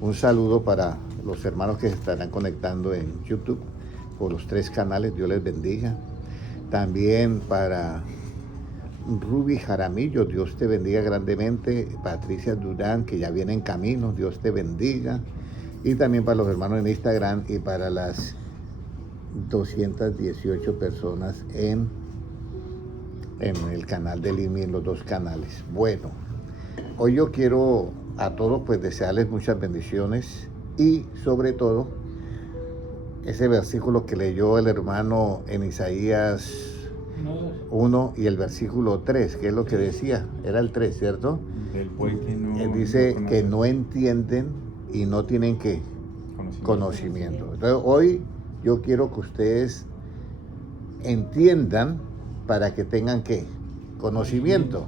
Un saludo para los hermanos que se estarán conectando en YouTube por los 3 canales, Dios les bendiga. También para Ruby Jaramillo, Dios te bendiga grandemente. Patricia Durán, que ya viene en camino, Dios te bendiga. Y también para los hermanos en Instagram y para las 218 personas en el canal de Limi, en los 2 canales. Bueno, hoy yo quiero a todos pues desearles muchas bendiciones y sobre todo ese versículo que leyó el hermano en Isaías 1 y el versículo 3, que es lo que decía, era el 3, ¿cierto? Del pueblo que no, Él dice que no entienden y no tienen ¿qué? Conocimiento. Entonces hoy yo quiero que ustedes entiendan para que tengan ¿qué? Conocimiento.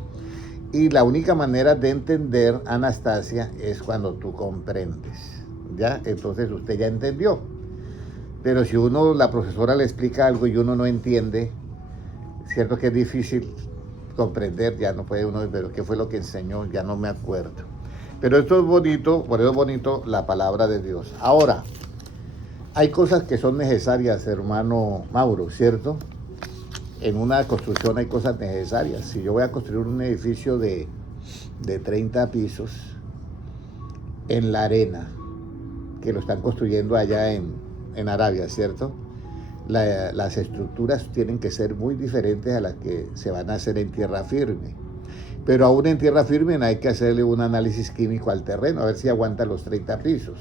Y la única manera de entender, Anastasia, es cuando tú comprendes, ¿ya? Entonces usted ya entendió. Pero si la profesora le explica algo y uno no entiende, cierto que es difícil comprender, ya no puede uno, pero ¿qué fue lo que enseñó? Ya no me acuerdo. Pero esto es bonito, por eso es bonito la palabra de Dios. Ahora, hay cosas que son necesarias, hermano Mauro, ¿cierto? En una construcción hay cosas necesarias. Si yo voy a construir un edificio de 30 pisos en la arena, que lo están construyendo allá en Arabia, ¿cierto? Las estructuras tienen que ser muy diferentes a las que se van a hacer en tierra firme. Pero aún en tierra firme hay que hacerle un análisis químico al terreno, a ver si aguanta los 30 pisos.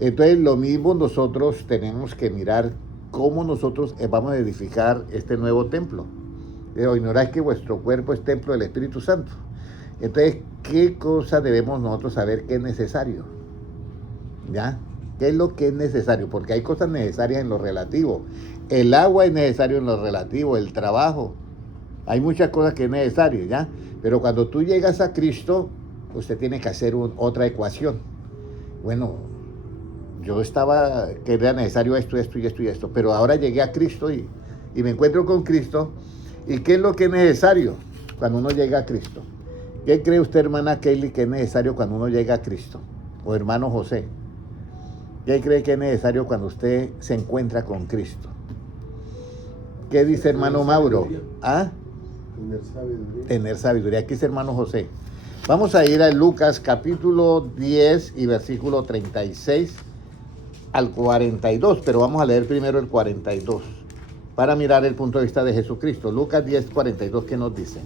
Entonces lo mismo nosotros tenemos que mirar cómo nosotros vamos a edificar este nuevo templo. Ignoráis que vuestro cuerpo es templo del Espíritu Santo. Entonces, ¿qué cosa debemos nosotros saber que es necesario? ¿Ya? ¿Qué es lo que es necesario? Porque hay cosas necesarias en lo relativo. El agua es necesario en lo relativo, el trabajo. Hay muchas cosas que es necesario, ¿ya? Pero cuando tú llegas a Cristo, usted tiene que hacer otra ecuación. Bueno, yo estaba que era necesario esto, esto y esto y esto, pero ahora llegué a Cristo y me encuentro con Cristo. ¿Y qué es lo que es necesario cuando uno llega a Cristo? ¿Qué cree usted, hermana Kelly, que es necesario cuando uno llega a Cristo? O hermano José, ¿qué cree que es necesario cuando usted se encuentra con Cristo? ¿Qué dice hermano Mauro? ¿Ah? Tener sabiduría. Tener sabiduría. Aquí dice hermano José. Vamos a ir a Lucas capítulo 10 y versículo 36 al 42, pero vamos a leer primero el 42 para mirar el punto de vista de Jesucristo. Lucas 10, 42, ¿qué nos dice?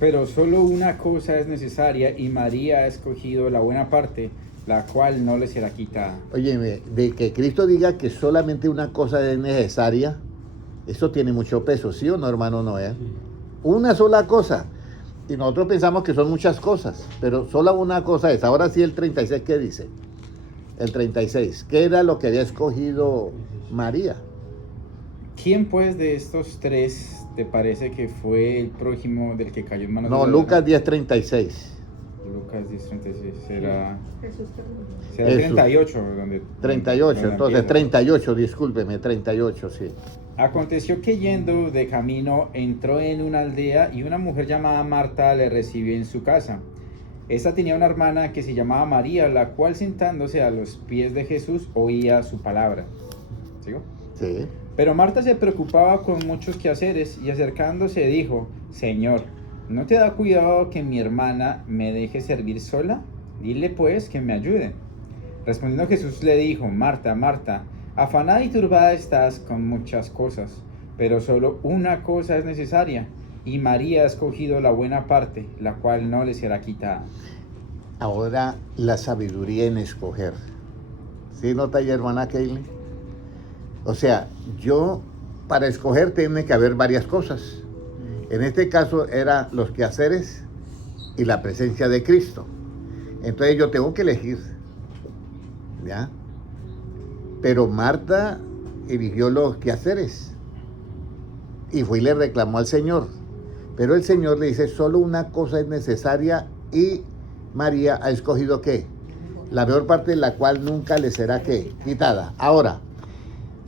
Pero solo una cosa es necesaria y María ha escogido la buena parte, la cual no le será quitada. Óyeme, de que Cristo diga que solamente una cosa es necesaria, eso tiene mucho peso, ¿sí o no, hermano Noé? Una sola cosa. Y nosotros pensamos que son muchas cosas, pero solo una cosa es. Ahora sí el 36, ¿qué dice? El 36, ¿qué era lo que había escogido María? ¿Quién pues de estos 3 te parece que fue el prójimo del que cayó en manos de No, los Lucas ladrones? 10:36. Lucas 10:36 será Jesús. 38. Donde 38, donde entonces empieza. 38, discúlpeme, 38, sí. Aconteció que yendo de camino entró en una aldea y una mujer llamada Marta le recibió en su casa. Esta tenía una hermana que se llamaba María, la cual sentándose a los pies de Jesús oía su palabra. ¿Sigo? Sí. Pero Marta se preocupaba con muchos quehaceres y acercándose dijo: Señor, ¿no te da cuidado que mi hermana me deje servir sola? Dile pues que me ayude. Respondiendo Jesús le dijo: Marta, Marta, afanada y turbada estás con muchas cosas, pero solo una cosa es necesaria, y María ha escogido la buena parte, la cual no le será quitada. Ahora la sabiduría en escoger. ¿Sí nota ahí, hermana Kaylee? O sea, para escoger tiene que haber varias cosas. En este caso eran los quehaceres y la presencia de Cristo. Entonces yo tengo que elegir, ¿ya? Pero Marta eligió los quehaceres y fue y le reclamó al Señor. Pero el Señor le dice, solo una cosa es necesaria y María ha escogido ¿qué? La mejor parte, la cual nunca le será ¿qué? Quitada. Ahora,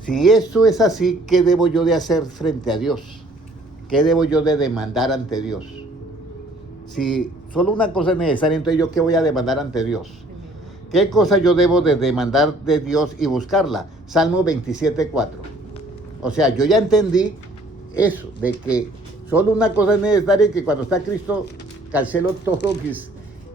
si eso es así, ¿qué debo yo de hacer frente a Dios? ¿Qué debo yo de demandar ante Dios? Si solo una cosa es necesaria, entonces yo qué voy a demandar ante Dios. ¿Qué cosa yo debo de demandar de Dios y buscarla? Salmo 27:4. O sea, yo ya entendí eso, de que solo una cosa es necesaria, que cuando está Cristo cancelo todos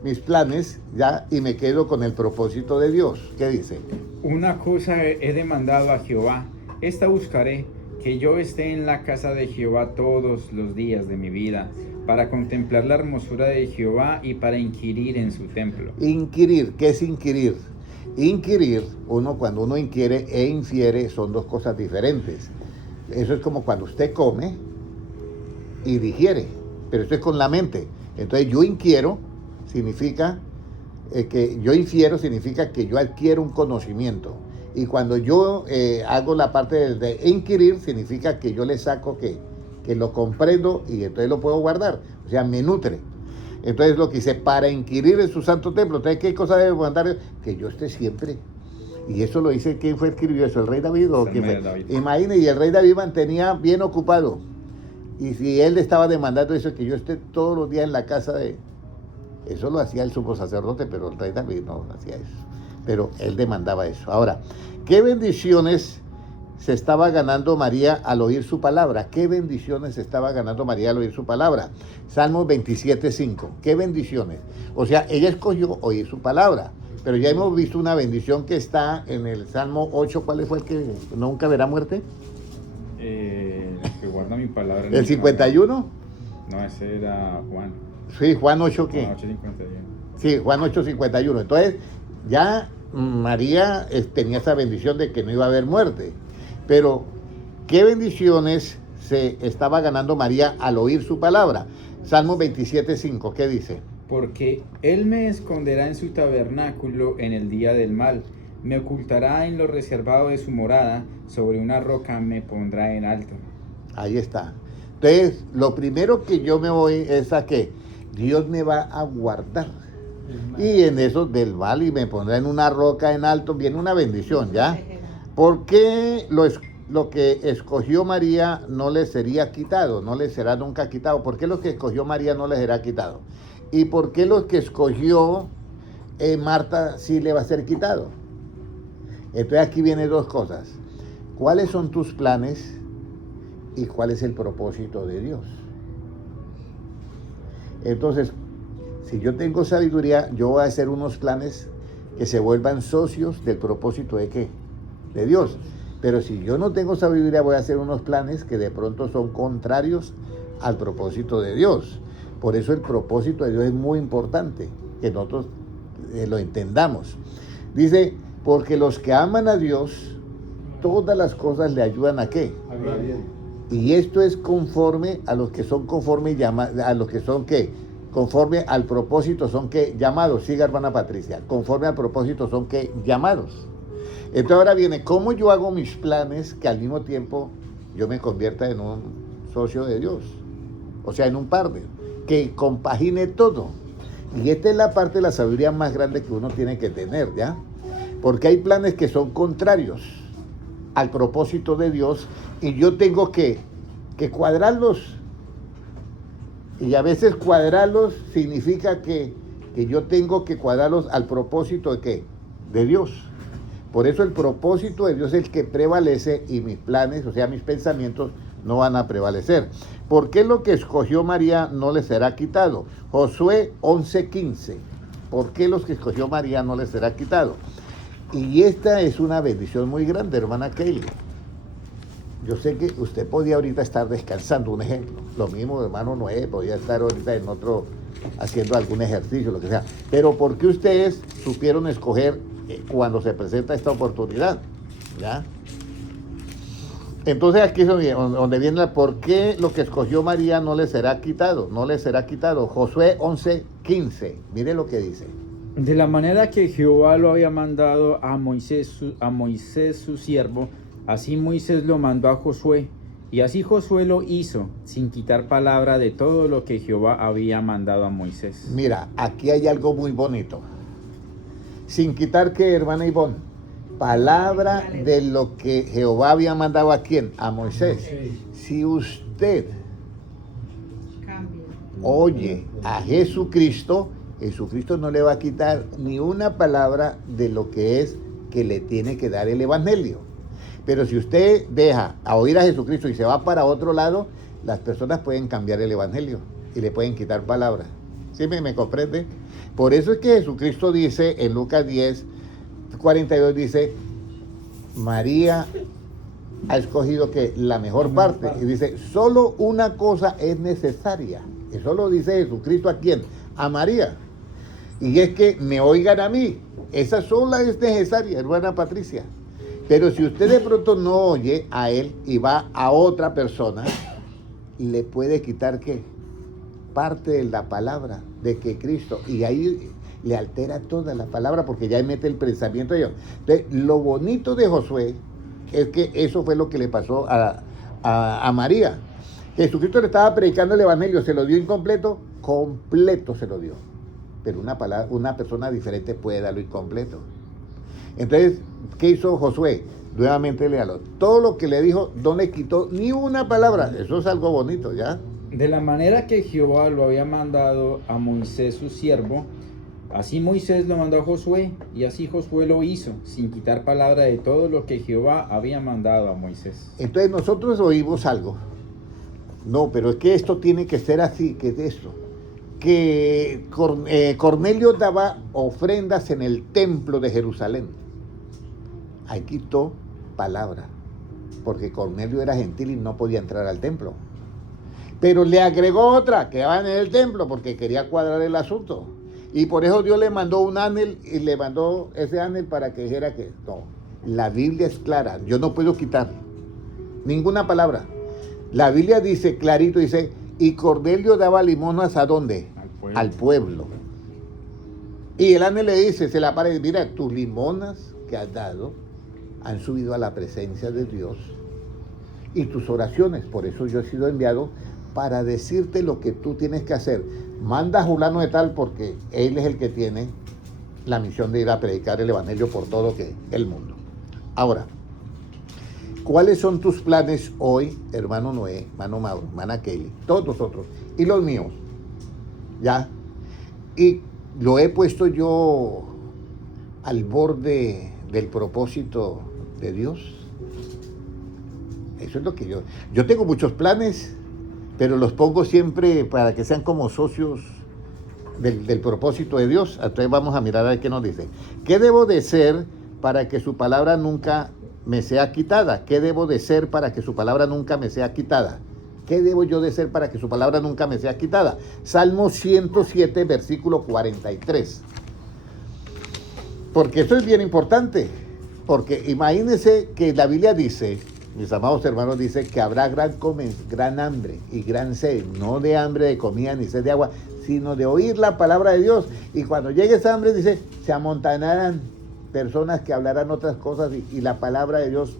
mis planes ya y me quedo con el propósito de Dios. ¿Qué dice? Una cosa he demandado a Jehová, esta buscaré, que yo esté en la casa de Jehová todos los días de mi vida, para contemplar la hermosura de Jehová y para inquirir en su templo. Inquirir, ¿qué es inquirir? Inquirir, cuando uno inquiere e infiere son dos cosas diferentes. Eso es como cuando usted come y digiere, pero esto es con la mente. Entonces yo inquiero significa que yo infiero significa que yo adquiero un conocimiento. Y cuando yo hago la parte de inquirir, significa que yo le saco que lo comprendo y entonces lo puedo guardar. O sea, me nutre. Entonces lo que dice, para inquirir en su santo templo. Entonces, ¿qué cosa debe mandar? Que yo esté siempre. Y eso lo dice, ¿quién fue escribió eso? ¿El rey David o quién fue? Imagínate, y el rey David mantenía bien ocupado. Y si él le estaba demandando eso, que yo esté todos los días en la casa de... Eso lo hacía el sumo sacerdote, pero el rey David no hacía eso. Pero él demandaba eso. Ahora, ¿qué bendiciones se estaba ganando María al oír su palabra? ¿Qué bendiciones se estaba ganando María al oír su palabra? Salmo 27:5. ¿Qué bendiciones? O sea, ella escogió oír su palabra. Pero ya hemos visto una bendición que está en el Salmo 8. ¿Cuál fue el que nunca verá muerte? El que guarda mi palabra. ¿El 51? No, ese era Juan. Sí, Juan 8, ¿qué? Juan 8:51. Sí, Juan 8:51. Entonces, ya María tenía esa bendición de que no iba a haber muerte. Pero, ¿qué bendiciones se estaba ganando María al oír su palabra? Salmo 27:5, ¿qué dice? Porque él me esconderá en su tabernáculo en el día del mal, me ocultará en lo reservado de su morada, sobre una roca me pondrá en alto. Ahí está. Entonces, lo primero que yo me voy es a que Dios me va a guardar. Y en eso del mal, y me pondrá en una roca en alto, viene una bendición, ¿ya? ¿Por qué lo que escogió María no le sería quitado? No le será nunca quitado. ¿Por qué lo que escogió María no le será quitado? ¿Y por qué lo que escogió Marta sí le va a ser quitado? Entonces aquí vienen dos cosas. ¿Cuáles son tus planes y cuál es el propósito de Dios? Entonces, si yo tengo sabiduría, yo voy a hacer unos planes que se vuelvan socios del propósito de ¿qué? De Dios. Pero si yo no tengo sabiduría, voy a hacer unos planes que de pronto son contrarios al propósito de Dios. Por eso el propósito de Dios es muy importante, que nosotros lo entendamos. Dice, porque los que aman a Dios, todas las cosas le ayudan a ¿qué? Habla bien. Y esto es conforme a los que son a los que son ¿qué? Conforme al propósito son ¿qué? Llamados. Siga, hermana Patricia. Conforme al propósito son ¿qué? Llamados. Entonces ahora viene, ¿cómo yo hago mis planes que al mismo tiempo yo me convierta en un socio de Dios? O sea, en un partner, que compagine todo. Y esta es la parte de la sabiduría más grande que uno tiene que tener, ¿ya? Porque hay planes que son contrarios al propósito de Dios y yo tengo que cuadrarlos. Y a veces cuadrarlos significa que yo tengo que cuadrarlos al propósito de ¿qué? De Dios. Por eso el propósito de Dios es el que prevalece y mis planes, o sea, mis pensamientos, no van a prevalecer. ¿Por qué lo que escogió María no le será quitado? Josué 11:15. ¿Por qué los que escogió María no le será quitado? Y esta es una bendición muy grande, hermana Kelly. Yo sé que usted podía ahorita estar descansando, un ejemplo. Lo mismo, hermano Noé, podía estar ahorita en otro, haciendo algún ejercicio, lo que sea. Pero ¿por qué ustedes supieron escoger cuando se presenta esta oportunidad? ¿Ya? Entonces aquí es donde viene la por qué lo que escogió María no le será quitado. No le será quitado. Josué 11:15. Mire lo que dice. De la manera que Jehová lo había mandado a Moisés su siervo, así Moisés lo mandó a Josué. Y así Josué lo hizo, sin quitar palabra de todo lo que Jehová había mandado a Moisés. Mira, aquí hay algo muy bonito. Sin quitar que, hermana Ivonne, palabra de lo que Jehová había mandado a quién, a Moisés. Si usted oye a Jesucristo, Jesucristo no le va a quitar ni una palabra de lo que es que le tiene que dar el Evangelio. Pero si usted deja a oír a Jesucristo y se va para otro lado, las personas pueden cambiar el Evangelio y le pueden quitar palabras. ¿Sí me comprende? Por eso es que Jesucristo dice en Lucas 10, 42, dice, María ha escogido que la mejor parte. Y dice, solo una cosa es necesaria. Eso lo dice Jesucristo, ¿a quién? A María. Y es que me oigan a mí. Esa sola es necesaria, hermana Patricia. Pero si usted de pronto no oye a él y va a otra persona, le puede quitar ¿qué? Parte de la palabra de que Cristo, y ahí le altera toda la palabra porque ya mete el pensamiento de ellos. Entonces, lo bonito de Josué es que eso fue lo que le pasó a María. Jesucristo le estaba predicando el Evangelio, se lo dio incompleto, completo se lo dio. Pero una persona diferente puede darlo incompleto. Entonces, ¿qué hizo Josué? Nuevamente léalo. Todo lo que le dijo, no le quitó ni una palabra. Eso es algo bonito, ¿ya? De la manera que Jehová lo había mandado a Moisés su siervo, así Moisés lo mandó a Josué, y así Josué lo hizo, sin quitar palabra de todo lo que Jehová había mandado a Moisés. Entonces nosotros oímos algo. No, pero es que esto tiene que ser así, que es esto. Que Cornelio daba ofrendas en el templo de Jerusalén. Ahí quitó palabra, porque Cornelio era gentil y no podía entrar al templo. Pero le agregó otra, que va en el templo, porque quería cuadrar el asunto. Y por eso Dios le mandó un ángel, y le mandó ese ángel para que dijera que no. La Biblia es clara, yo no puedo quitar ninguna palabra. La Biblia dice clarito, dice, y Cornelio daba limosnas ¿a dónde? Al pueblo. Y el ángel le dice, se la para y mira, tus limonas que has dado han subido a la presencia de Dios, y tus oraciones, por eso yo he sido enviado para decirte lo que tú tienes que hacer. Manda a Julano de tal, porque él es el que tiene la misión de ir a predicar el Evangelio por todo el mundo. Ahora, ¿cuáles son tus planes hoy, hermano Noé, hermano Mauro, hermana Kelly, todos nosotros, y los míos? ¿Ya? Y lo he puesto yo al borde del propósito de Dios. Eso es lo que yo tengo muchos planes, pero los pongo siempre para que sean como socios del propósito de Dios. Entonces vamos a mirar a ver qué nos dice. ¿Qué debo de ser para que su palabra nunca me sea quitada? ¿Qué debo de ser para que su palabra nunca me sea quitada? ¿Qué debo yo de ser para que su palabra nunca me sea quitada? Salmo 107, versículo 43. Porque esto es bien importante. Porque imagínense que la Biblia dice, mis amados hermanos, dice que habrá gran hambre y gran sed, no de hambre de comida ni sed de agua, sino de oír la palabra de Dios. Y cuando llegue esa hambre, dice, se amontonarán personas que hablarán otras cosas y la palabra de Dios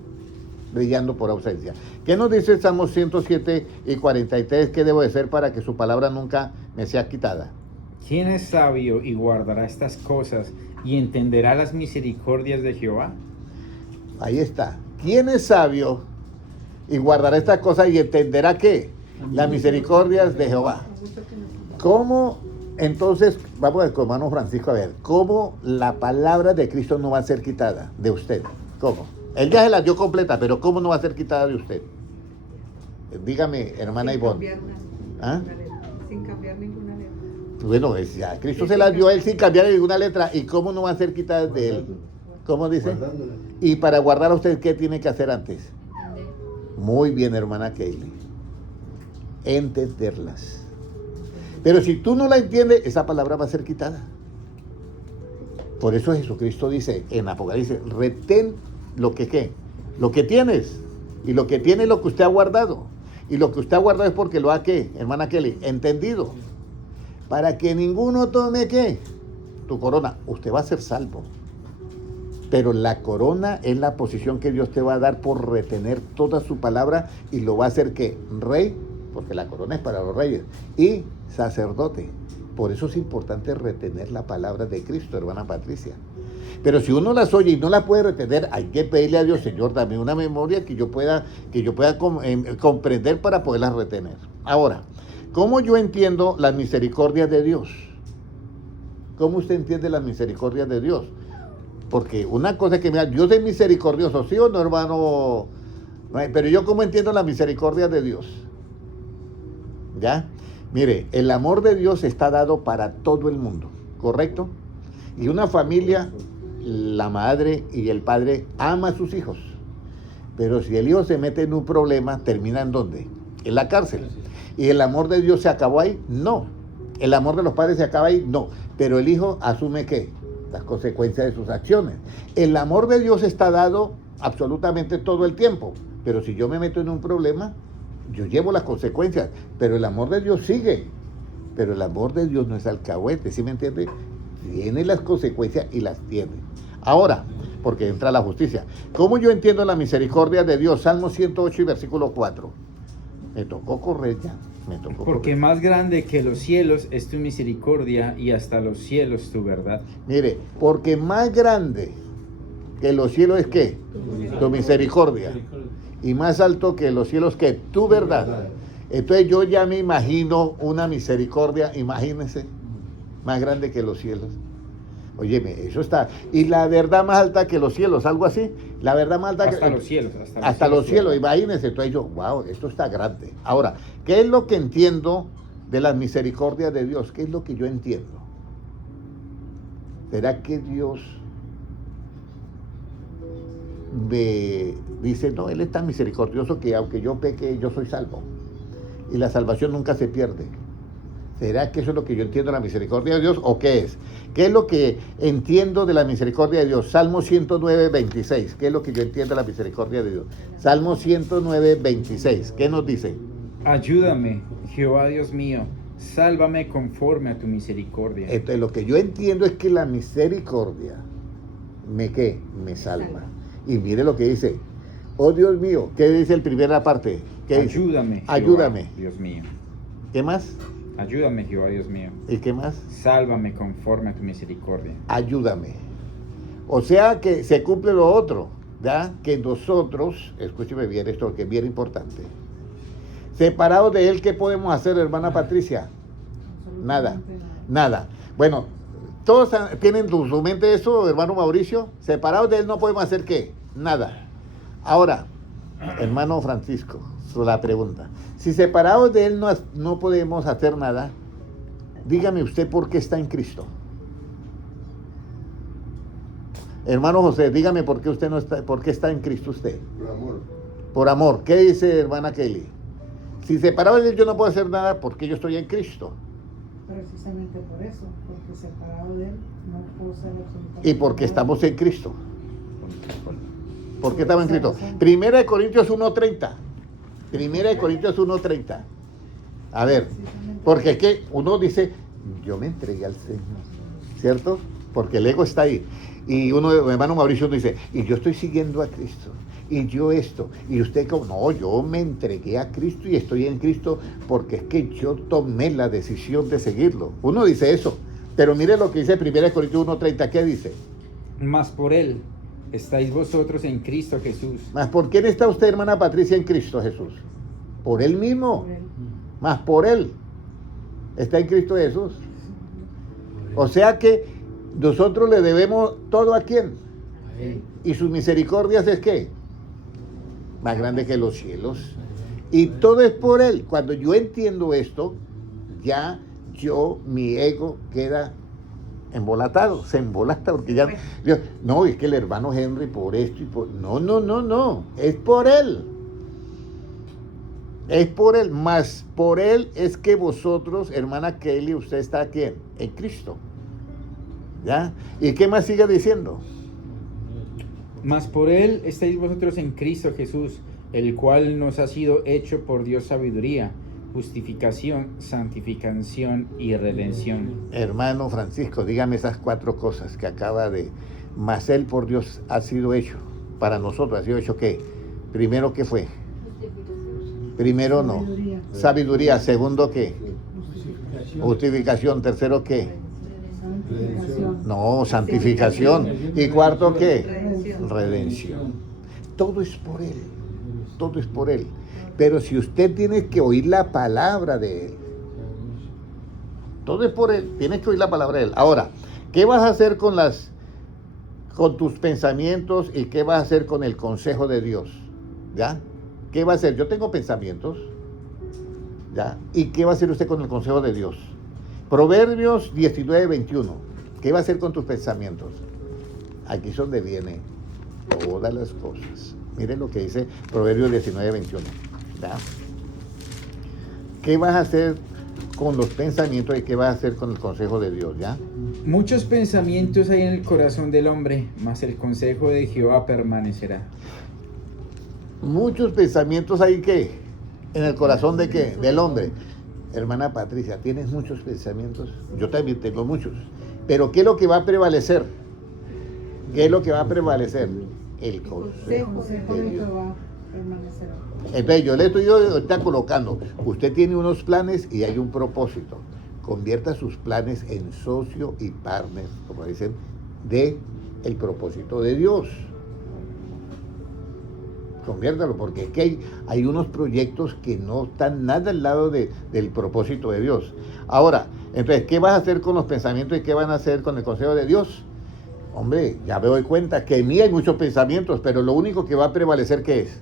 brillando por ausencia. ¿Qué nos dice el Salmo 107 y 43? ¿Qué debo de ser para que su palabra nunca me sea quitada? ¿Quién es sabio y guardará estas cosas y entenderá las misericordias de Jehová? Ahí está. ¿Quién es sabio y guardará estas cosas y entenderá qué? Las misericordias de Jehová. ¿Cómo? Entonces, vamos a ver con hermano Francisco, a ver, ¿cómo la palabra de Cristo no va a ser quitada de usted? ¿Cómo? Él ya se la dio completa, pero ¿cómo no va a ser quitada de usted? Dígame, hermana Ivonne. ¿Ah? Sin cambiar ninguna letra. Bueno, ya Cristo se la dio a él sin cambiar ninguna letra. ¿Y cómo no va a ser quitada de él? ¿Cómo dice? Guardándola. Y para guardar a usted, ¿qué tiene que hacer antes? Muy bien, hermana Kaylee. Entenderlas. Pero si tú no la entiendes, esa palabra va a ser quitada. Por eso Jesucristo dice en Apocalipsis, retén lo que ¿qué? Lo que tienes. Y lo que tiene es lo que usted ha guardado. Y lo que usted ha guardado es porque lo ha, ¿qué? Hermana Kelly, entendido. Para que ninguno tome, ¿qué? Tu corona. Usted va a ser salvo. Pero la corona es la posición que Dios te va a dar por retener toda su palabra y lo va a hacer que rey, porque la corona es para los reyes, y sacerdote. Por eso es importante retener la palabra de Cristo, hermana Patricia. Pero si uno las oye y no la puede retener, hay que pedirle a Dios, Señor, dame una memoria que yo pueda comprender para poderlas retener. Ahora, ¿Cómo yo entiendo las misericordias de Dios? ¿Cómo usted entiende las misericordias de Dios? Porque una cosa es que me diga, Dios es misericordioso, ¿sí o no, hermano? Pero yo ¿cómo entiendo la misericordia de Dios? ¿Ya? Mire, el amor de Dios está dado para todo el mundo, ¿correcto? Y una familia, la madre y el padre ama a sus hijos. Pero si el hijo se mete en un problema, ¿termina en dónde? En la cárcel. ¿Y el amor de Dios se acabó ahí? No. ¿El amor de los padres se acaba ahí? No. Pero el hijo asume ¿qué? Las consecuencias de sus acciones. El amor de Dios está dado absolutamente todo el tiempo. Pero si yo me meto en un problema, yo llevo las consecuencias. Pero el amor de Dios sigue. Pero el amor de Dios no es alcahuete, ¿sí me entiende? Tiene las consecuencias y las tiene. Ahora, porque entra la justicia. ¿Cómo yo entiendo la misericordia de Dios? Salmo 108 y versículo 4. Me tocó correr ya. Porque más grande que los cielos es tu misericordia y hasta los cielos tu verdad. Mire, porque más grande que los cielos es ¿qué? Tu misericordia. Y más alto que los cielos ¿qué? Tu verdad. Entonces yo ya me imagino una misericordia, imagínense, más grande que los cielos. Óyeme, eso está. Y la verdad más alta que los cielos, algo así. La verdad más alta hasta que los cielos. Hasta los cielos, imagínense. Entonces yo, wow, esto está grande. Ahora, ¿qué es lo que entiendo de la misericordia de Dios? ¿Qué es lo que yo entiendo? ¿Será que Dios me dice, no, Él es tan misericordioso que aunque yo peque, yo soy salvo? Y la salvación nunca se pierde. ¿Será que eso es lo que yo entiendo de la misericordia de Dios o qué es? ¿Qué es lo que entiendo de la misericordia de Dios? Salmo 109, 26. ¿Qué es lo que yo entiendo de la misericordia de Dios? Salmo 109, 26. ¿Qué nos dice? Ayúdame, Jehová Dios mío, sálvame conforme a tu misericordia. Entonces, lo que yo entiendo es que la misericordia ¿qué? Me salva. Y mire lo que dice. Oh Dios mío, ¿qué dice el primera parte? ¿Qué dice? Ayúdame, Ayúdame. Jehová, Dios mío. ¿Qué más? Ayúdame, Jehová Dios mío. ¿Y qué más? Sálvame conforme a tu misericordia. Ayúdame. O sea que se cumple lo otro, ¿ya? Que nosotros, escúcheme bien esto, que es bien importante. Separados de Él, ¿qué podemos hacer, hermana Patricia? Nada, nada. Bueno, todos tienen en su mente eso, hermano Mauricio. Separados de Él no podemos hacer ¿qué? Nada. Ahora, hermano Francisco, la pregunta. Si separados de Él no podemos hacer nada, dígame usted por qué está en Cristo. Hermano José, dígame por qué usted no está, por qué está en Cristo usted. Por amor. Por amor. ¿Qué dice hermana Kelly? Si separado de Él yo no puedo hacer nada, ¿por qué yo estoy en Cristo? Precisamente por eso, porque separado de Él no puedo ser absolutamente Y porque nada. estamos en Cristo. ¿Por qué estamos en Cristo? Primera de Corintios 1:30. Primera de Corintios 1:30. A ver, porque es que uno dice, yo me entregué al Señor, ¿cierto? Porque el ego está ahí. Y uno, hermano Mauricio, dice, y yo estoy siguiendo a Cristo. Y yo esto. Y usted como, no, yo me entregué a Cristo y estoy en Cristo porque es que yo tomé la decisión de seguirlo. Uno dice eso. Pero mire lo que dice Primera de Corintios 1:30. ¿Qué dice? Mas por Él estáis vosotros en Cristo Jesús. ¿Más por quién está usted, hermana Patricia, en Cristo Jesús? Por Él mismo. Por Él. Más por Él. Está en Cristo Jesús. O sea que nosotros le debemos todo ¿a quién? A Él. Y sus misericordias es ¿qué? Más grande que los cielos. Y todo es por Él. Cuando yo entiendo esto, ya mi ego queda embolatado, se embolata porque ya no, es que el hermano Henry por esto y por no, es por él, más por él es que vosotros, hermana Kelly, usted está aquí en Cristo, ¿ya? ¿Y qué más sigue diciendo? Mas por Él estáis vosotros en Cristo Jesús, el cual nos ha sido hecho por Dios sabiduría, justificación, santificación y redención. Hermano Francisco, dígame esas 4 cosas que acaba de, más él por Dios ha sido hecho, para nosotros ha sido hecho ¿qué? Primero, ¿qué fue? Primero no, sabiduría. Segundo, ¿qué? Justificación. Tercero, ¿qué? Santificación. No, santificación. Y cuarto, ¿qué? Redención. Redención. Todo es por Él. Todo es por Él. Pero si usted tiene que oír la palabra de Él, Todo es por Él. Tienes que oír la palabra de Él. Ahora, ¿qué vas a hacer con tus pensamientos y qué vas a hacer con el consejo de Dios? ¿Ya? ¿Qué va a hacer? Yo tengo pensamientos. ¿Ya? ¿Y qué va a hacer usted con el consejo de Dios? Proverbios 19:21. ¿Qué va a hacer con tus pensamientos? Aquí es donde viene todas las cosas. Miren lo que dice Proverbios 19:21. ¿Ya? ¿Qué vas a hacer con los pensamientos y qué vas a hacer con el consejo de Dios? ¿Ya? Muchos pensamientos hay en el corazón del hombre, mas el consejo de Jehová permanecerá. Muchos pensamientos hay que en el corazón de qué, del hombre. Hermana Patricia, ¿tienes muchos pensamientos? Yo también tengo muchos. Pero ¿qué es lo que va a prevalecer? ¿Qué es lo que va a prevalecer? El consejo El consejo de de Dios. Jehová permanecerá. Entonces yo le estoy ahorita colocando, usted tiene unos planes y hay un propósito. Convierta sus planes en socio y partner, como dicen, de el propósito de Dios. Conviértalo, porque es que hay unos proyectos que no están nada al lado del propósito de Dios. Ahora, entonces, ¿qué vas a hacer con los pensamientos y qué van a hacer con el consejo de Dios? Hombre, ya me doy cuenta que en mí hay muchos pensamientos, pero lo único que va a prevalecer, ¿qué es?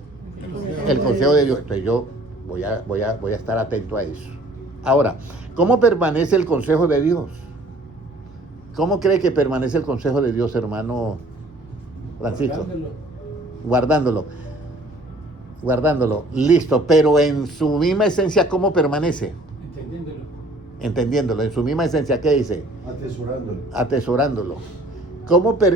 El consejo de Dios. Entonces yo voy a estar atento a eso. Ahora, ¿cómo permanece el consejo de Dios? ¿Cómo cree que permanece el consejo de Dios, hermano Francisco? Guardándolo, listo, pero en su misma esencia, ¿cómo permanece? Entendiéndolo, en su misma esencia, ¿qué dice? Atesorándolo.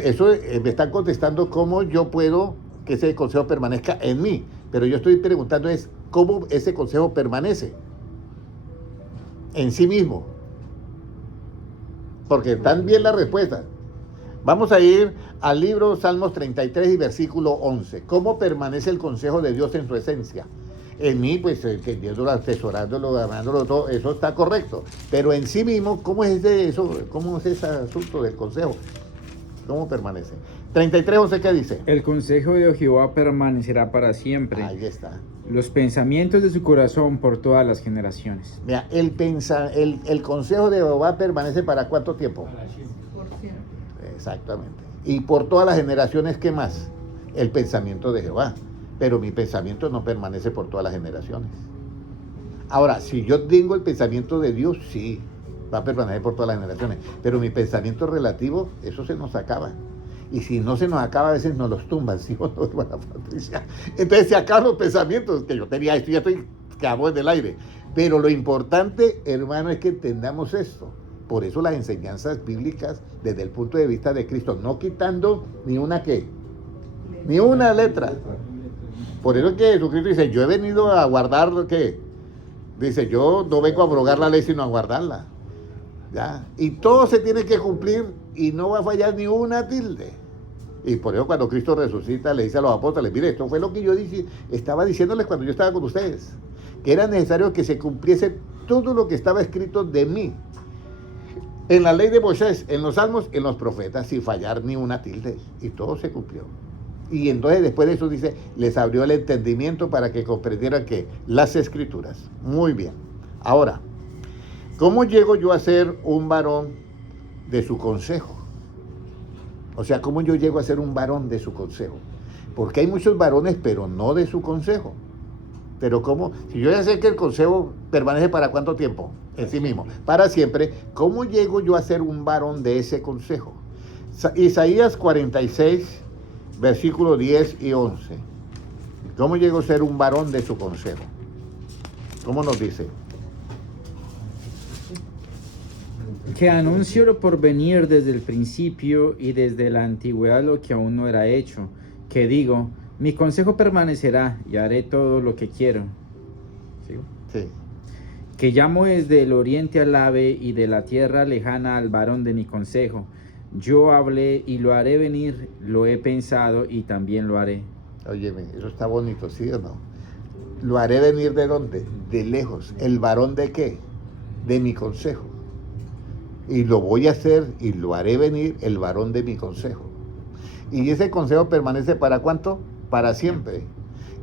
Eso me están contestando cómo yo puedo que ese consejo permanezca en mí, pero yo estoy preguntando es cómo ese consejo permanece en sí mismo, porque están bien las respuestas. Vamos a ir al libro Salmos 33 y versículo 11. ¿Cómo permanece el consejo de Dios en su esencia? En mí, pues, entendiéndolo, atesorándolo, amándolo, todo, eso está correcto. Pero en sí mismo, ¿cómo es ese asunto del consejo? ¿Cómo permanece? 33:11, ¿qué dice? El consejo de Jehová permanecerá para siempre. Ahí está. Los pensamientos de su corazón por todas las generaciones. Mira, el consejo de Jehová permanece ¿para cuánto tiempo? Por siempre. Exactamente. Y por todas las generaciones, ¿qué más? El pensamiento de Jehová. Pero mi pensamiento no permanece por todas las generaciones. Ahora, si yo tengo el pensamiento de Dios, sí, va a permanecer por todas las generaciones. Pero mi pensamiento relativo, eso se nos acaba. Y si no se nos acaba, a veces nos los tumban, ¿sí o no, hermana Patricia? Entonces se acaban los pensamientos que yo tenía, esto ya estoy quedamos en el aire. Pero lo importante, hermano, es que entendamos esto. Por eso las enseñanzas bíblicas, desde el punto de vista de Cristo, no quitando ni una ¿qué? Ni una letra. Por eso es que Jesucristo dice, yo he venido a guardar, ¿qué? Dice, yo no vengo a abrogar la ley, sino a guardarla. ¿Ya? Y todo se tiene que cumplir y no va a fallar ni una tilde. Y por eso cuando Cristo resucita, le dice a los apóstoles, mire, esto fue lo que yo estaba diciéndoles cuando yo estaba con ustedes, que era necesario que se cumpliese todo lo que estaba escrito de mí. En la ley de Moisés, en los salmos, en los profetas, sin fallar ni una tilde. Y todo se cumplió. Y entonces después de eso dice, les abrió el entendimiento para que comprendieran que las escrituras. Muy bien. Ahora, ¿cómo llego yo a ser un varón de su consejo? O sea, ¿cómo yo llego a ser un varón de su consejo? Porque hay muchos varones, pero no de su consejo. Pero ¿cómo? Si yo ya sé que el consejo permanece ¿para cuánto tiempo? En sí mismo. Para siempre. ¿Cómo llego yo a ser un varón de ese consejo? Isaías 46, versículos 10 y 11. ¿Cómo llego a ser un varón de su consejo? ¿Cómo nos dice? Que anuncio lo por venir desde el principio y desde la antigüedad lo que aún no era hecho. Que digo, mi consejo permanecerá y haré todo lo que quiero. ¿Sigo? Sí. Que llamo desde el oriente al ave y de la tierra lejana al varón de mi consejo. Yo hablé y lo haré venir, lo he pensado y también lo haré. Óyeme, eso está bonito, ¿sí o no? Lo haré venir ¿de dónde? De lejos. ¿El varón de qué? De mi consejo. Y lo voy a hacer y lo haré venir el varón de mi consejo. Y ese consejo permanece ¿para cuánto? Para siempre.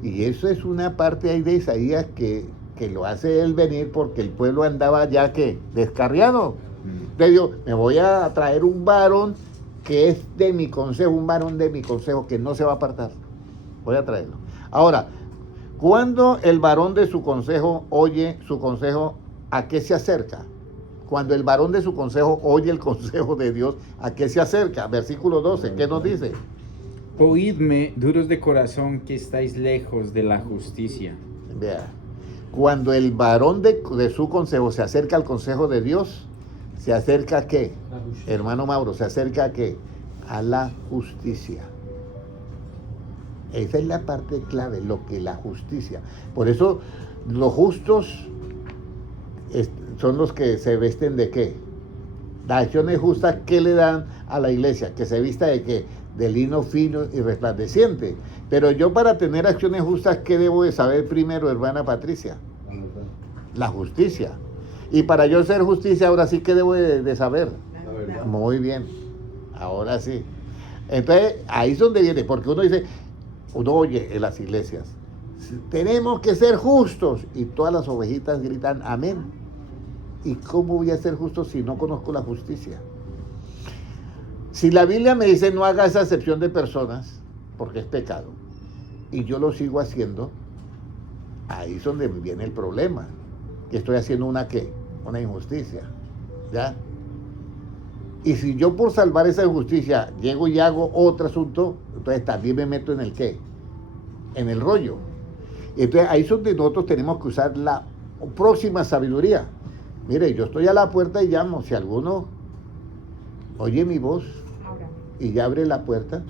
Y eso es una parte ahí de Isaías que que lo hace él venir porque el pueblo andaba ya que descarriado. Le digo, me voy a traer un varón que es de mi consejo, un varón de mi consejo que no se va a apartar. Voy a traerlo. Ahora, cuando el varón de su consejo oye su consejo, ¿a qué se acerca? Cuando el varón de su consejo oye el consejo de Dios, ¿a qué se acerca? Versículo 12, ¿qué nos dice? Oídme, duros de corazón, que estáis lejos de la justicia. Vea, cuando el varón de su consejo se acerca al consejo de Dios, ¿se acerca a qué? Hermano Mauro, ¿se acerca a qué? A la justicia. Esa es la parte clave, lo que la justicia. Por eso los justos son los que se vesten de qué. Las acciones justas, ¿qué le dan a la iglesia? Que se vista de qué, de lino fino y resplandeciente. Pero yo, para tener acciones justas, ¿qué debo de saber primero, hermana Patricia? La justicia. Y para yo ser justicia, ahora sí, ¿qué debo de saber? La verdad. Muy bien, ahora sí. Entonces, ahí es donde viene, porque uno oye en las iglesias, tenemos que ser justos, y todas las ovejitas gritan amén. ¿Y cómo voy a ser justo si no conozco la justicia? Si la Biblia me dice no haga esa acepción de personas, porque es pecado, y yo lo sigo haciendo, ahí es donde viene el problema, que estoy haciendo una injusticia, ¿ya? Y si yo, por salvar esa injusticia, llego y hago otro asunto, entonces también me meto en el qué, en el rollo. Entonces ahí es donde nosotros tenemos que usar la próxima sabiduría. Mire, yo estoy a la puerta y llamo. Si alguno oye mi voz y abre la puerta,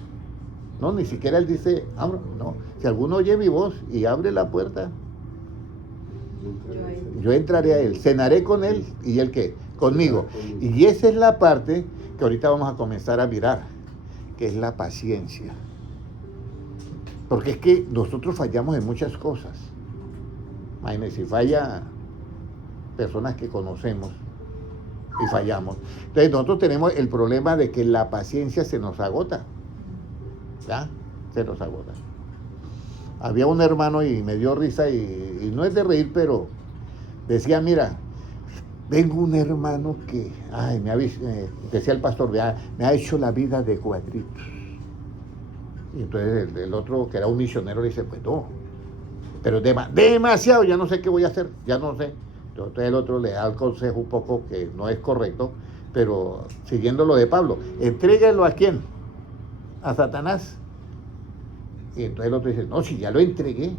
no, ni siquiera él dice, abro, no. Si alguno oye mi voz y abre la puerta, yo entraré a él, cenaré con él y él qué, conmigo. Y esa es la parte que ahorita vamos a comenzar a mirar, que es la paciencia. Porque es que nosotros fallamos en muchas cosas. Imagínense, si falla personas que conocemos y fallamos. Entonces nosotros tenemos el problema de que la paciencia se nos agota. ¿Ya? Se nos agota. Había un hermano y me dio risa y no es de reír, pero decía, mira, vengo un hermano que, ay, decía el pastor, me ha hecho la vida de cuadritos. Y entonces el otro, que era un misionero, le dice, pues no, pero demasiado, ya no sé qué voy a hacer, ya no sé. Entonces el otro le da el consejo un poco que no es correcto, pero siguiendo lo de Pablo, entrégalo ¿a quién? A Satanás. Y entonces el otro dice, no, si ya lo entregué.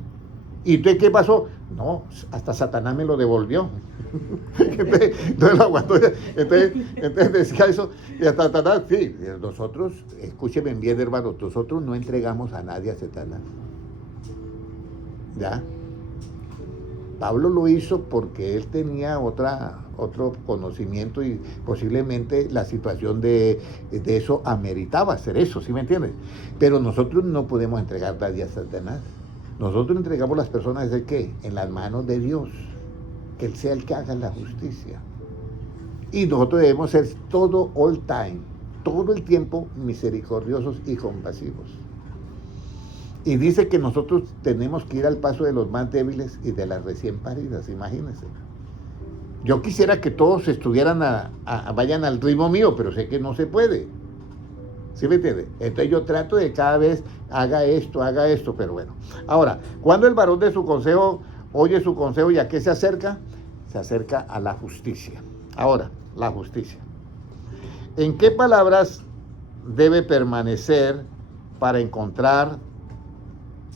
¿Y entonces qué pasó? No, hasta Satanás me lo devolvió. entonces lo aguantó. Entonces decía eso, y hasta Satanás, sí, nosotros, escúcheme bien, hermanos, nosotros no entregamos a nadie a Satanás. ¿Ya? Pablo lo hizo porque él tenía otro conocimiento y posiblemente la situación de eso ameritaba hacer eso, ¿sí me entiendes? Pero nosotros no podemos entregar nadie a Satanás. Nosotros entregamos las personas ¿de qué? En las manos de Dios, que Él sea el que haga la justicia. Y nosotros debemos ser todo el tiempo misericordiosos y compasivos. Y dice que nosotros tenemos que ir al paso de los más débiles y de las recién paridas, imagínense. Yo quisiera que todos estuvieran vayan al ritmo mío, pero sé que no se puede. ¿Sí me entiende? Entonces yo trato de cada vez haga esto, pero bueno. Ahora, cuando el varón de su consejo oye su consejo, ¿y a qué se acerca? Se acerca a la justicia. Ahora, la justicia. ¿En qué palabras debe permanecer para encontrar?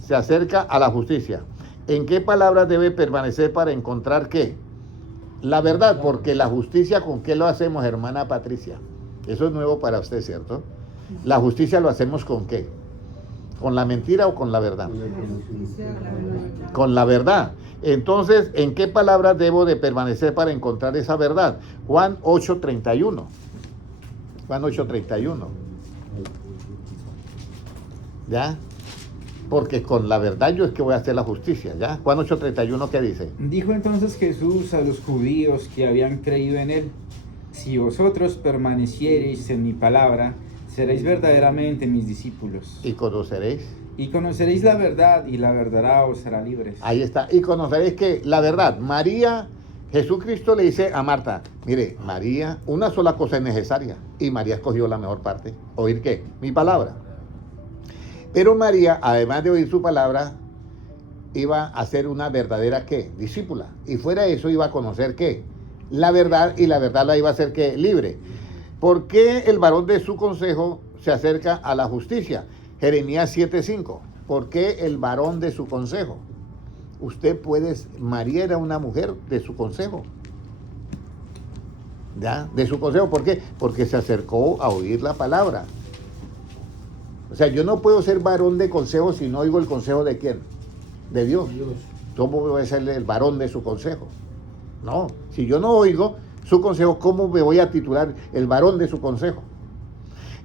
Se acerca a la justicia. ¿En qué palabras debe permanecer para encontrar qué? La verdad, porque la justicia, ¿con qué lo hacemos, hermana Patricia? Eso es nuevo para usted, ¿cierto? La justicia lo hacemos ¿con qué? ¿Con la mentira o con la verdad? Con la verdad. Entonces, ¿en qué palabras debo de permanecer para encontrar esa verdad? Juan 8:31. Juan 8:31. ¿Ya? Porque con la verdad yo es que voy a hacer la justicia, ¿ya? Juan 8:31, ¿qué dice? Dijo entonces Jesús a los judíos que habían creído en él: si vosotros permaneciereis en mi palabra, Seréis verdaderamente mis discípulos. Y conoceréis. Y conoceréis la verdad, y la verdad os hará libres. Ahí está. Y conoceréis que la verdad, María, Jesucristo le dice a Marta, mire, María, una sola cosa es necesaria. Y María escogió la mejor parte. ¿Oír qué? Mi palabra. Pero María, además de oír su palabra, iba a ser una verdadera, ¿qué? Discípula. Y fuera de eso iba a conocer, ¿qué? La verdad, y la verdad la iba a hacer, ¿qué? Libre. ¿Por qué el varón de su consejo se acerca a la justicia? Jeremías 7:5. ¿Por qué el varón de su consejo? Usted puede, María era una mujer de su consejo. ¿Ya? De su consejo. ¿Por qué? Porque se acercó a oír la palabra. O sea, yo no puedo ser varón de consejo si no oigo el consejo de quién. De Dios. ¿Cómo voy a ser el varón de su consejo? No, si yo no oigo su consejo, ¿cómo me voy a titular el varón de su consejo?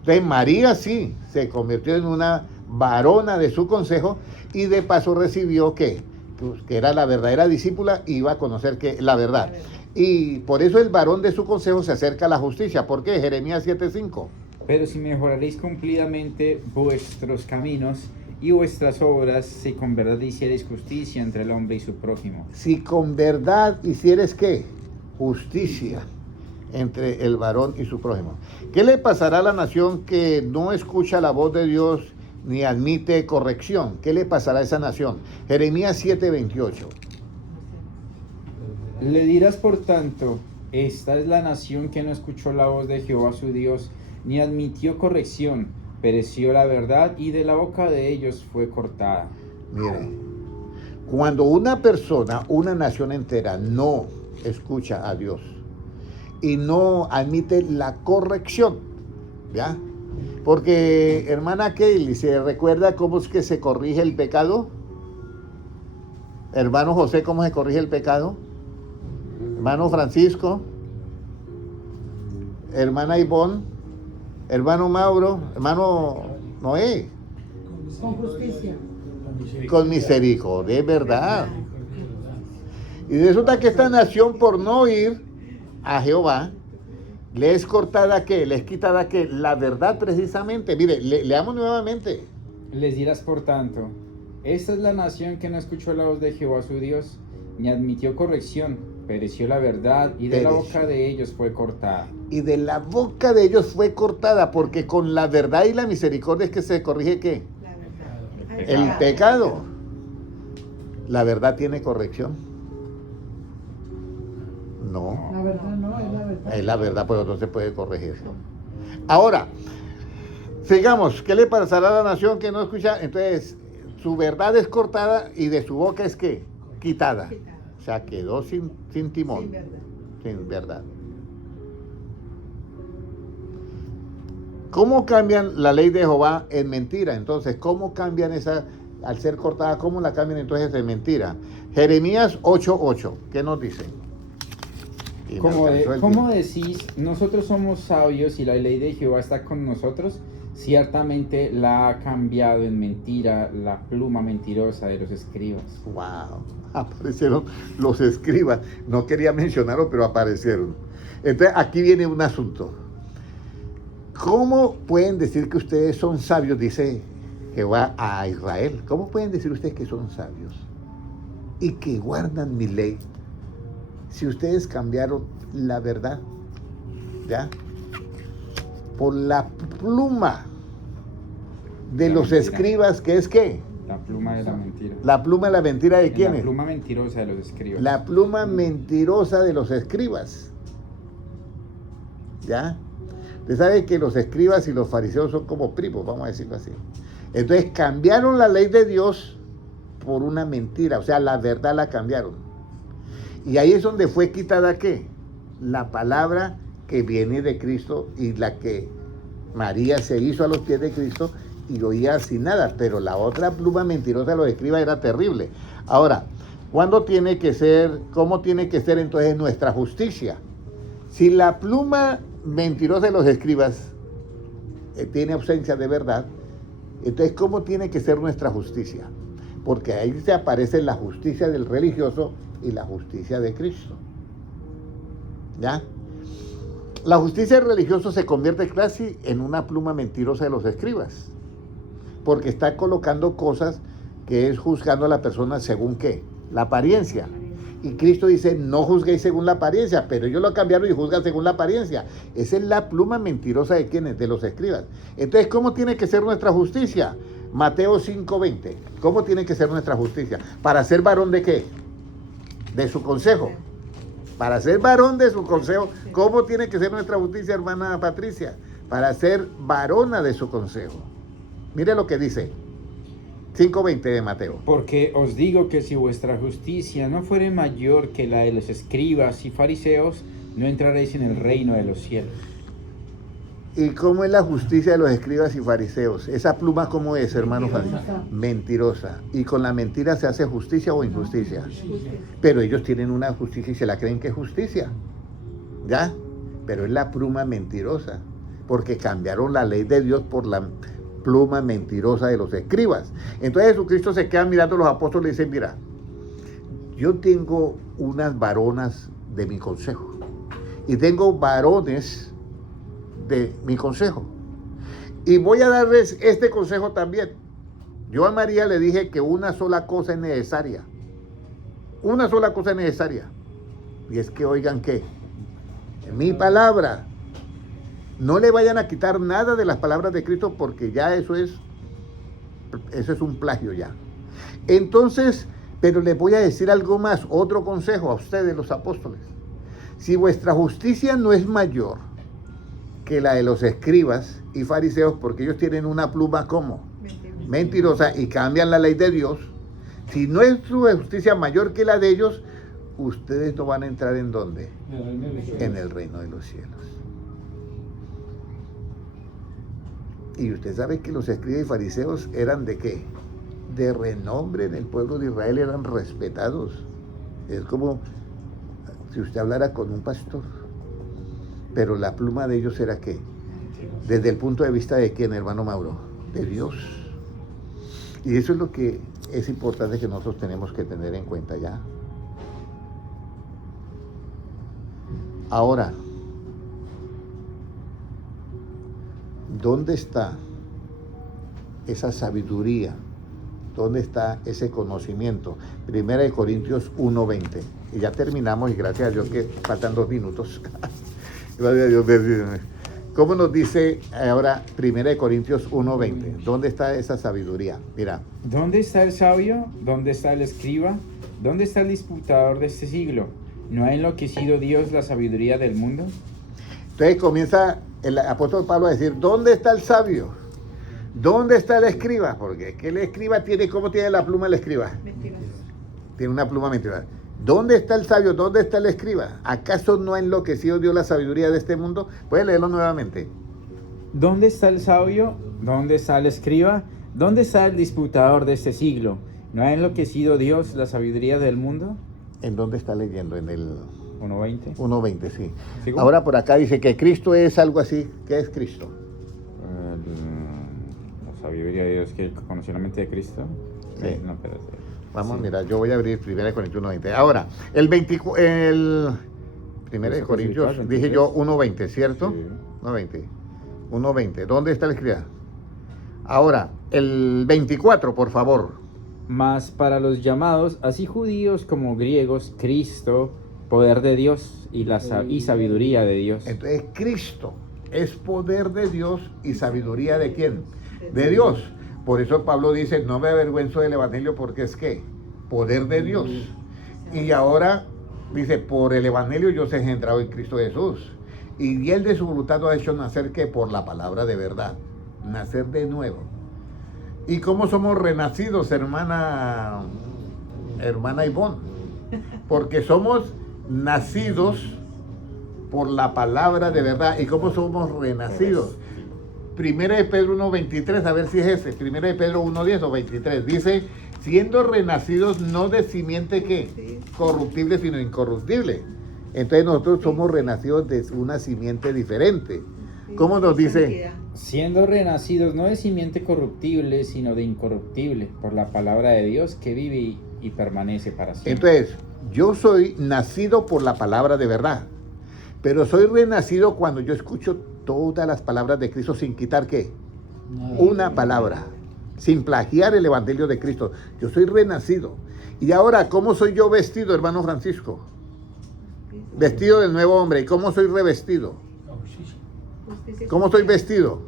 Entonces María sí se convirtió en una varona de su consejo y de paso recibió ¿qué? Pues, que era la verdadera discípula y iba a conocer que la verdad. Y por eso el varón de su consejo se acerca a la justicia. ¿Por qué? Jeremías 7:5. Pero si mejoraréis cumplidamente vuestros caminos y vuestras obras, si con verdad hiciereis justicia entre el hombre y su prójimo. Si con verdad hicieres ¿qué? Justicia entre el varón y su prójimo. ¿Qué le pasará a la nación que no escucha la voz de Dios ni admite corrección? ¿Qué le pasará a esa nación? Jeremías 7:28. Le dirás por tanto, esta es la nación que no escuchó la voz de Jehová su Dios, ni admitió corrección, pereció la verdad y de la boca de ellos fue cortada. Mire, cuando una persona, una nación entera no escucha a Dios y no admite la corrección, ¿ya? Porque, hermana Kelly, ¿se recuerda cómo es que se corrige el pecado? Hermano José, ¿cómo se corrige el pecado? Hermano Francisco, hermana Ivonne, hermano Mauro, hermano Noé. Con justicia. Con misericordia, es verdad. Y resulta que esta nación, por no oír a Jehová, le es cortada ¿qué? Le es quitada ¿qué? La verdad precisamente. Mire, leamos nuevamente. Les dirás por tanto, esta es la nación que no escuchó la voz de Jehová su Dios, ni admitió corrección, pereció la verdad y de la boca de ellos fue cortada. Y de la boca de ellos fue cortada, porque con la verdad y la misericordia es que se corrige ¿qué? La verdad. El pecado. La verdad tiene corrección. No. La verdad no, es la verdad. Es la verdad, pero no se puede corregir. Ahora, sigamos. ¿Qué le pasará a la nación que no escucha? Entonces, su verdad es cortada y de su boca es ¿qué? Quitada. O sea, quedó sin timón, Sin verdad. sin verdad. ¿Cómo cambian la ley de Jehová en mentira? Entonces, ¿cómo cambian esa, al ser cortada, cómo la cambian entonces en mentira? Jeremías 8:8, ¿qué nos dice? Y me ¿Cómo, alcanzó el cómo tiempo. decís, nosotros somos sabios y la ley de Jehová está con nosotros? Ciertamente la ha cambiado en mentira la pluma mentirosa de los escribas. Wow, aparecieron los escribas. No quería mencionarlo, pero aparecieron. Entonces, aquí viene un asunto. ¿Cómo pueden decir que ustedes son sabios? Dice Jehová a Israel. ¿Cómo pueden decir ustedes que son sabios y que guardan mi ley si ustedes cambiaron la verdad? ¿Ya? Por la pluma de La los mentira. escribas, que es ¿qué? La pluma de la mentira. La pluma de la mentira de La quiénes. pluma mentirosa de los escribas. La pluma mentirosa de los escribas. ¿Ya? Usted sabe que los escribas y los fariseos son como primos, vamos a decirlo así. Entonces cambiaron la ley de Dios por una mentira, o sea, la verdad la cambiaron. Y ahí es donde fue quitada ¿qué? La palabra que viene de Cristo y la que María se hizo a los pies de Cristo y oía sin nada, pero la otra pluma mentirosa de los escribas era terrible. Ahora, ¿cuándo tiene que ser, cómo tiene que ser entonces nuestra justicia? Si la pluma mentirosa de los escribas tiene ausencia de verdad, entonces ¿cómo tiene que ser nuestra justicia? Porque ahí se aparece la justicia del religioso y la justicia de Cristo. ¿Ya? La justicia del religioso se convierte casi en una pluma mentirosa de los escribas, porque está colocando cosas que es juzgando a la persona según qué, la apariencia. Y Cristo dice, no juzguéis según la apariencia, pero ellos lo cambiaron y juzgan según la apariencia. Esa es la pluma mentirosa de quienes, de los escribas. Entonces, ¿cómo tiene que ser nuestra justicia? Mateo 5:20. ¿Cómo tiene que ser nuestra justicia? ¿Para ser varón de qué? De su consejo. Para ser varón de su consejo, ¿cómo tiene que ser nuestra justicia, hermana Patricia? Para ser varona de su consejo. Mire lo que dice 5:20 de Mateo. Porque os digo que si vuestra justicia no fuere mayor que la de los escribas y fariseos, no entraréis en el reino de los cielos. ¿Y cómo es la justicia de los escribas y fariseos? Esa pluma, ¿cómo es, hermano? Mentirosa. ¿Y con la mentira se hace justicia o injusticia? Pero ellos tienen una justicia y se la creen que es justicia. ¿Ya? Pero es la pluma mentirosa. Porque cambiaron la ley de Dios por la pluma mentirosa de los escribas. Entonces Jesucristo se queda mirando a los apóstoles y dice, mira, yo tengo unas varonas de mi consejo. Y tengo varones de mi consejo. Y voy a darles este consejo también. Yo a María le dije que una sola cosa es necesaria. Una sola cosa es necesaria. Y es que oigan que mi palabra, no le vayan a quitar nada de las palabras de Cristo porque ya eso es un plagio ya. Entonces, pero les voy a decir algo más, otro consejo a ustedes los apóstoles. Si vuestra justicia no es mayor que la de los escribas y fariseos, porque ellos tienen una pluma como mentirosa y cambian la ley de Dios, si no es su justicia mayor que la de ellos, ustedes no van a entrar ¿en dónde? En el reino de los cielos. Y usted sabe que los escribas y fariseos eran ¿de qué? De renombre en el pueblo de Israel, eran respetados. Es como si usted hablara con un pastor. Pero la pluma de ellos era ¿qué? Desde el punto de vista de quién, hermano Mauro, de Dios. Y eso es lo que es importante que nosotros tenemos que tener en cuenta ya. Ahora, ¿dónde está esa sabiduría? ¿Dónde está ese conocimiento? 1 Corintios 1:20. Y ya terminamos, y gracias a Dios que faltan 2 minutos. Gracias a Dios. ¿Cómo nos dice ahora 1 Corintios 1:20? ¿Dónde está esa sabiduría? Mira. ¿Dónde está el sabio? ¿Dónde está el escriba? ¿Dónde está el disputador de este siglo? ¿No ha enloquecido Dios la sabiduría del mundo? Entonces comienza el apóstol Pablo a decir, ¿dónde está el sabio? ¿Dónde está el escriba? Porque es que el escriba tiene, ¿cómo tiene la pluma el escriba? Mentiroso. Tiene una pluma mentirosa. ¿Dónde está el sabio? ¿Dónde está el escriba? ¿Acaso no ha enloquecido Dios la sabiduría de este mundo? Puedes leerlo nuevamente. ¿Dónde está el sabio? ¿Dónde está el escriba? ¿Dónde está el disputador de este siglo? ¿No ha enloquecido Dios la sabiduría del mundo? ¿En dónde está leyendo? En el 1:20. 1:20, sí. ¿Sigo? Ahora por acá dice que Cristo es algo así. ¿Qué es Cristo? La sabiduría de Dios, que el conocimiento de Cristo. Sí. No, pero Vamos, sí. mira, yo voy a abrir 1 Corintios 1:20. Ahora, el 1 Corintios, dije yo 1:20, ¿cierto? Sí. 1:20. 1:20. ¿Dónde está la escritura? Ahora, el 24, por favor. Mas para los llamados, así judíos como griegos, Cristo, poder de Dios y sabiduría de Dios. Entonces, Cristo es poder de Dios y sabiduría de ¿quién? De Dios. Por eso Pablo dice, no me avergüenzo del evangelio porque es ¿qué? Poder de Dios. Y ahora dice, por el evangelio yo soy engendrado en Cristo Jesús. Y él de su voluntad nos ha hecho nacer ¿qué? Por la palabra de verdad. Nacer de nuevo. ¿Y cómo somos renacidos, hermana Ivonne? Porque somos nacidos por la palabra de verdad. ¿Y cómo somos renacidos? 1 de Pedro 1:23, a ver si es ese. 1 de Pedro 1:10 o 23. Dice, siendo renacidos no de simiente ¿qué? Corruptible, sino incorruptible. Entonces nosotros somos renacidos de una simiente diferente. ¿Cómo nos dice? Siendo renacidos no de simiente corruptible, sino de incorruptible, por la palabra de Dios que vive y permanece para siempre. Entonces, yo soy nacido por la palabra de verdad. Pero soy renacido cuando yo escucho todas las palabras de Cristo sin quitar ¿qué? Una palabra, sin plagiar el Evangelio de Cristo. Yo soy renacido. Y ahora, ¿cómo soy yo vestido, hermano Francisco? Vestido del nuevo hombre. ¿Y cómo soy revestido? ¿Cómo soy vestido?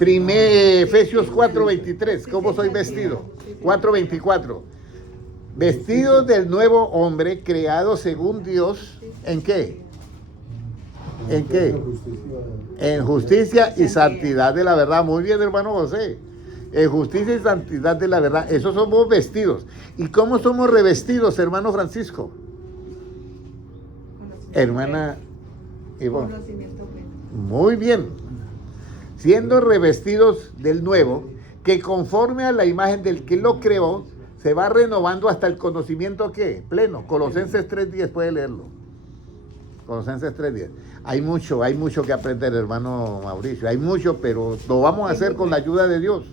Efesios 4:23. ¿Cómo soy vestido? 4:24. Vestido del nuevo hombre creado según Dios. ¿En qué? ¿En qué? En justicia y santidad de la verdad. Muy bien, hermano José. En justicia y santidad de la verdad. Esos somos vestidos. ¿Y cómo somos revestidos, hermano Francisco? Hermana Ivonne. Conocimiento pleno. Muy bien. Siendo revestidos del nuevo, que conforme a la imagen del que lo creó, se va renovando hasta el conocimiento ¿qué? Pleno. Colosenses 3:10, puede leerlo. Colosenses 3:10. Hay mucho que aprender, hermano Mauricio. Hay mucho, pero lo vamos a hacer con la ayuda de Dios.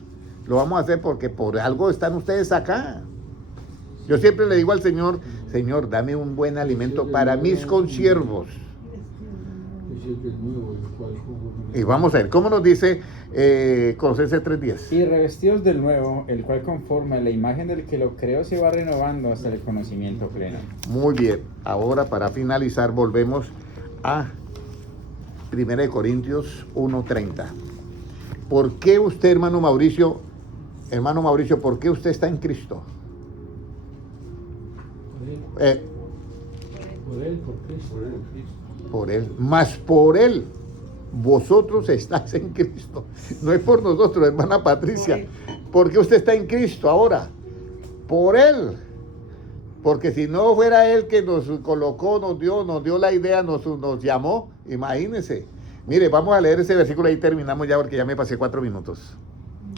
Lo vamos a hacer porque por algo están ustedes acá. Yo siempre le digo al Señor, Señor, dame un buen alimento para mis consiervos. Y vamos a ver, ¿cómo nos dice Colosenses 3:10? Y revestidos del nuevo, el cual conforme a la imagen del que lo creó se va renovando hasta el conocimiento pleno. Muy bien, ahora para finalizar volvemos a 1 Corintios 1:30. ¿Por qué usted, hermano Mauricio, por qué usted está en Cristo? Por Él, más por Él, vosotros estáis en Cristo. No es por nosotros, hermana Patricia. ¿Por qué usted está en Cristo ahora? Por Él. Porque si no fuera Él que nos colocó, nos dio la idea, nos llamó, imagínense. Mire, vamos a leer ese versículo y terminamos ya porque ya me pasé 4 minutos.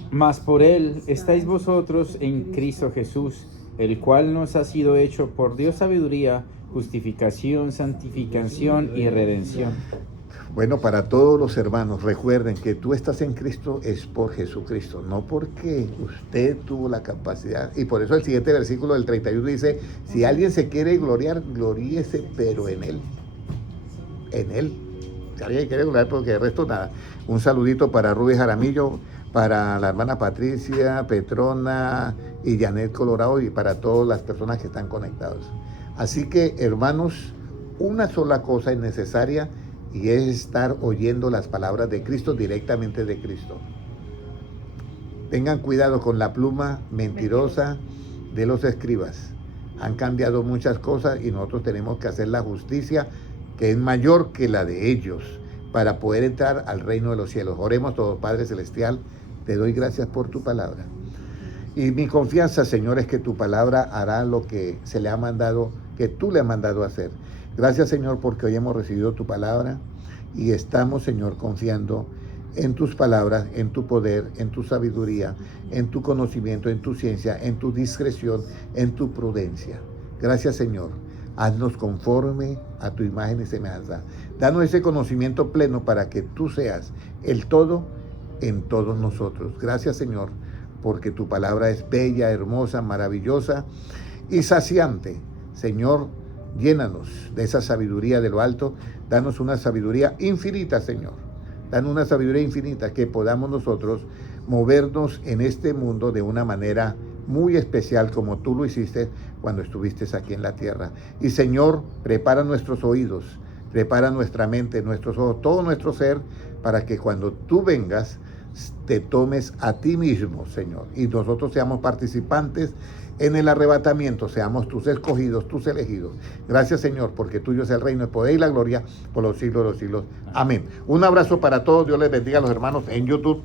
Mas por Él estáis vosotros en Cristo Jesús, el cual nos ha sido hecho por Dios sabiduría, justificación, santificación y redención. Bueno, para todos los hermanos, recuerden que tú estás en Cristo es por Jesucristo, no porque usted tuvo la capacidad. Y por eso el siguiente versículo del 31 dice, si alguien se quiere gloriar, gloríese, pero en Él. En Él. Si alguien quiere gloriar, porque de resto nada. Un saludito para Rubén Jaramillo, para la hermana Patricia, Petrona y Janet Colorado y para todas las personas que están conectados. Así que, hermanos, una sola cosa es necesaria y es estar oyendo las palabras de Cristo directamente de Cristo. Tengan cuidado con la pluma mentirosa de los escribas. Han cambiado muchas cosas y nosotros tenemos que hacer la justicia que es mayor que la de ellos para poder entrar al reino de los cielos. Oremos todos, Padre Celestial, te doy gracias por tu palabra. Y mi confianza, Señor, es que tu palabra hará lo que se le ha mandado, que tú le has mandado a hacer. Gracias, Señor, porque hoy hemos recibido tu palabra y estamos, Señor, confiando en tus palabras, en tu poder, en tu sabiduría, en tu conocimiento, en tu ciencia, en tu discreción, en tu prudencia. Gracias, Señor. Haznos conforme a tu imagen y semejanza. Danos ese conocimiento pleno para que tú seas el todo en todos nosotros. Gracias, Señor, porque tu palabra es bella, hermosa, maravillosa y saciante. Señor, llénanos de esa sabiduría de lo alto. Danos una sabiduría infinita, Señor. Danos una sabiduría infinita que podamos nosotros movernos en este mundo de una manera muy especial como tú lo hiciste cuando estuviste aquí en la tierra. Y Señor, prepara nuestros oídos, prepara nuestra mente, nuestros ojos, todo nuestro ser, para que cuando tú vengas te tomes a ti mismo, Señor, y nosotros seamos participantes en el arrebatamiento, seamos tus escogidos, tus elegidos. Gracias, Señor, porque tuyo es el reino, el poder y la gloria por los siglos de los siglos. Amén. Un abrazo para todos. Dios les bendiga a los hermanos en YouTube.